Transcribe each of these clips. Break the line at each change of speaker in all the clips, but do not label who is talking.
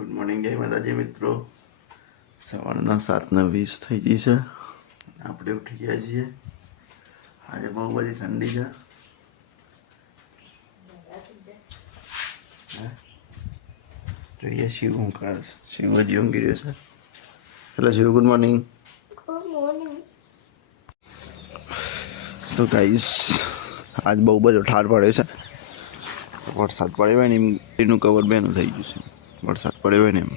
Good morning જય માતાજી મિત્રો. સવારના સાતને વીસ થઈ ગઈ છે. આપણે ઉઠી ગયા છીએ. આજે બહુ બધી ઠંડી છે. હે? જોઈએ શિવ છે. શિવ હજી ઊંઘી રહ્યો છે. હેલો શિવ ગુડ મોર્નિંગ તો ગાઈસ આજ બહુ બધો ઠાર પડ્યો છે. વરસાદ પડ્યો હોય ને એનું કવર બેનું થઈ ગયું છે. વરસાદ પડ્યો હોય ને એમ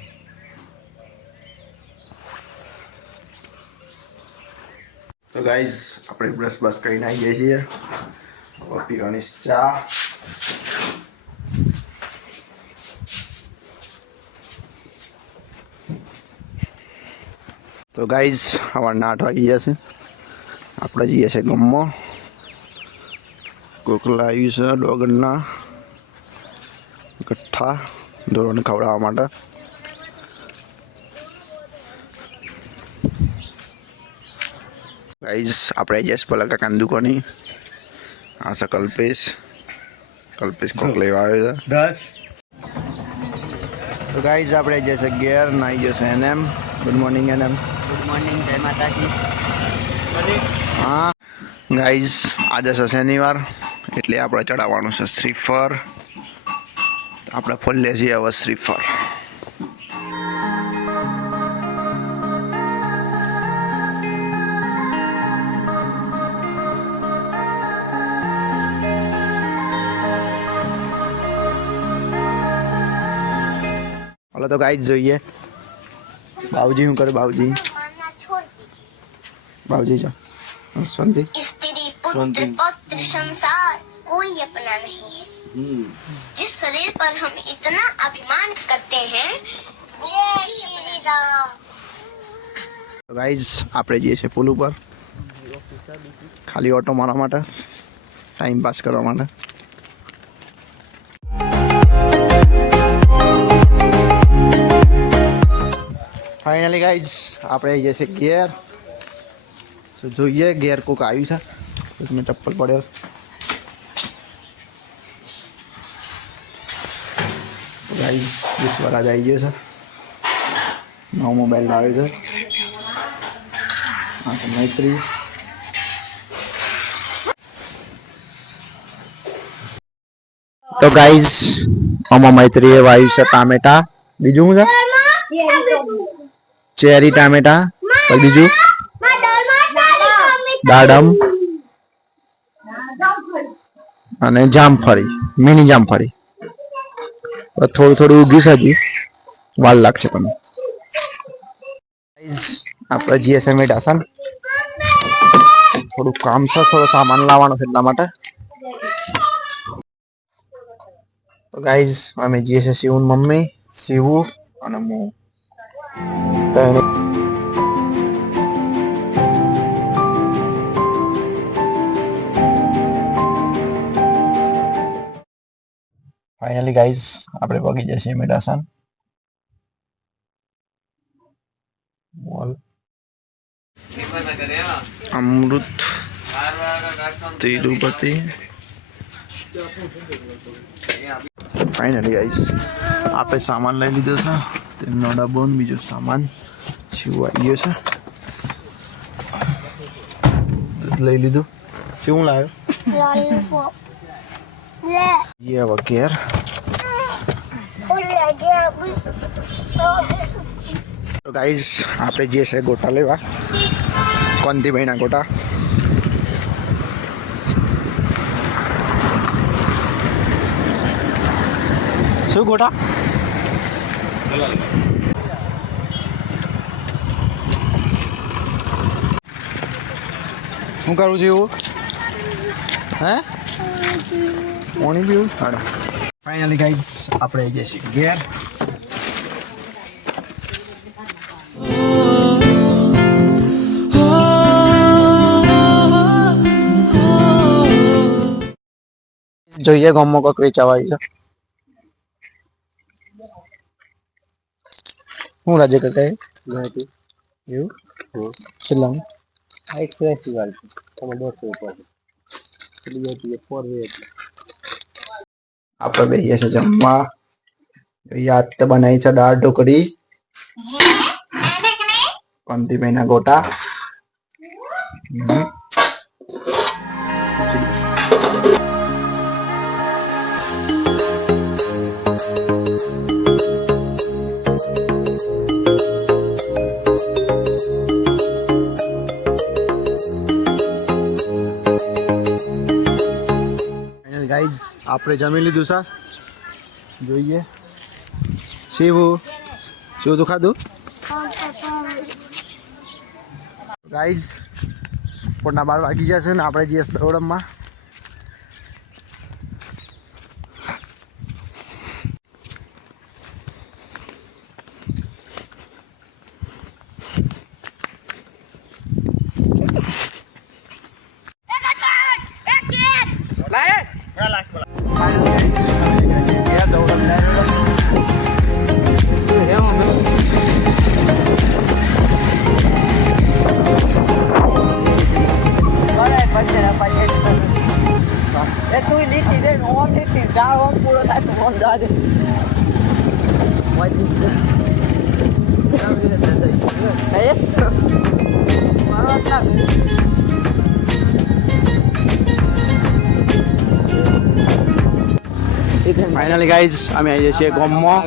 તો ગાઈસ આપણે બ્રશ બસ કરીને આવી જઈએ છીએ હવે પીવાની ચા તો ગાઈઝ સવારના આઠ વાગી જશે આપણે જઈએ છીએ ગમમાં કોક લાવ્યું છે ડોગરના ગઠ્ઠા ઢોરોને ખવડાવવા માટે. ગાઈઝ આપણે જઈશ પેલા કાકાની દુકાની આ છે કલ્પેશ. કલ્પેશ કોક લેવા આવ્યો છે.
દસ.
તો ગાઈઝ આપણે જશે ઘેર નાઈ જશે એનએમ ગુડ મોર્નિંગ એનએમ
ગુડ મોર્નિંગ જય માતાજી.
હા. ગાઈઝ આજે છે શનિવાર એટલે આપણે ચડાવવાનું છે શ્રીફર આપણે ફરીએ છીએ હવે શ્રીફળ હાલો તો કાંઈ જ જોઈએ બાવજી શું કરે
બાવજી
બાવજી જો શાંતિ
શાંતિ पुत्र पौत्र संसार कोई अपना नहीं है जिस शरीर पर हम इतना अभिमान करते हैं जय श्री राम
તો ગાઈઝ આપણે જઈએ છીએ પુલ ઉપર ખાલી ઓટો મારવા માટે ટાઈમ પાસ કરવા માટે ફાઇનલી ગાઈઝ આપણે જઈએ છીએ ઘેર તો જોઈએ ઘેર કોક આવ્યું છે તો તમે ચપ્પલ પડ્યો છે ગાઈઝ વિશ્વરાજ આવી ગયો છે નવો મોબાઈલ લાવ્યો છે હા છે મૈત્રી તો ગાઈઝ આમાં મૈત્રીએ વાયુ છે ટામેટા. બીજું શું છે? ચેરી ટામેટા. પછી બીજું? દાડમ. અને જામફળી મિની જામફળી. થોડું થોડું ઉગી છે હજી વાર લાગશે Guys, આપણે જીએસએમ ડાસન થોડું કામ છે થોડો સામાન લાવવાનો છે એટલા માટે તો ગાઈઝ અમે જઈએ છીએ શિવન મમ્મી શિવું અને હું તો ફાઇનલી ગાઈઝ આપણે પગી જશે મેડાસન અમૃત તિરુપતિ. ફાઇનલી ગાઈઝ આપણે સામાન લઈ લીધો છે. તે નોડા બોન બીજો સામાન છીવાઈ ગયો છે. લઈ લીધું. શું લાવ્યો?
યે વગેર
તો ગાઈઝ આપણે જે છે ગોટા લેવા કોંતીભાઈના ગોટા શું ગોટા શું કરું છું એવું હે પાણી પીવું હાડો ફાઇનલી ગાઈઝ આપણે જઈએ છીએ ઘેર જોઈએ ગામમાં કોઈક વેચાવાય છે હું રાજે કાકા એવું છેલ્લા
આ એકસો એસી વાળ છે તમે દોઢસો ઉપર પેલી હતી એ ફોર વે એટલે
આપણે બેસીએ છીએ જમવા. યાદ તો બનાવી છે દાળ ઢોકળી. પંતીભાઈના ગોટા. આપણે જમી લીધું સા જોઈએ શિવું શું તું ખાધું ગાઈઝ પોટના બાર વાગી જશે ને આપણે જઈએ દોડમમાં
Finally guys, I'm here to see a gummo.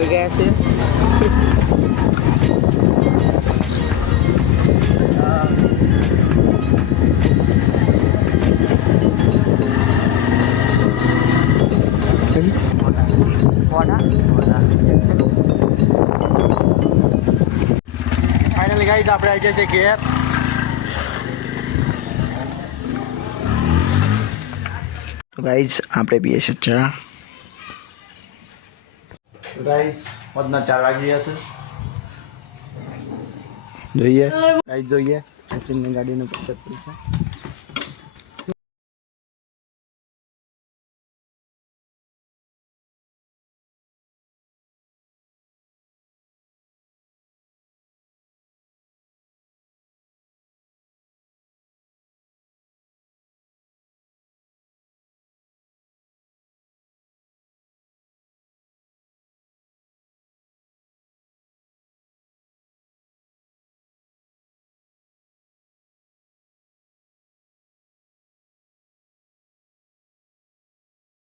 Finally guys આપણે આવી જશે ઘેર તો ગાઈઝ આપણે પીએ છીએ ચા ગાઈઝ મધના ચાર વાગી જશે જોઈએ ગાઈઝ જોઈએ સચિનની ગાડીનું પંચર પડી છે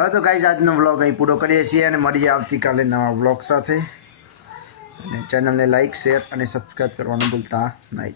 હવે તો ગાઈઝ આજનો વ્લોગ અહીં પૂરો કરીએ છીએ અને મળીએ આવતીકાલે નવા વ્લોગ સાથે. અને ચેનલને લાઇક શેર અને સબસ્ક્રાઈબ કરવાનું ભૂલતા નહીં.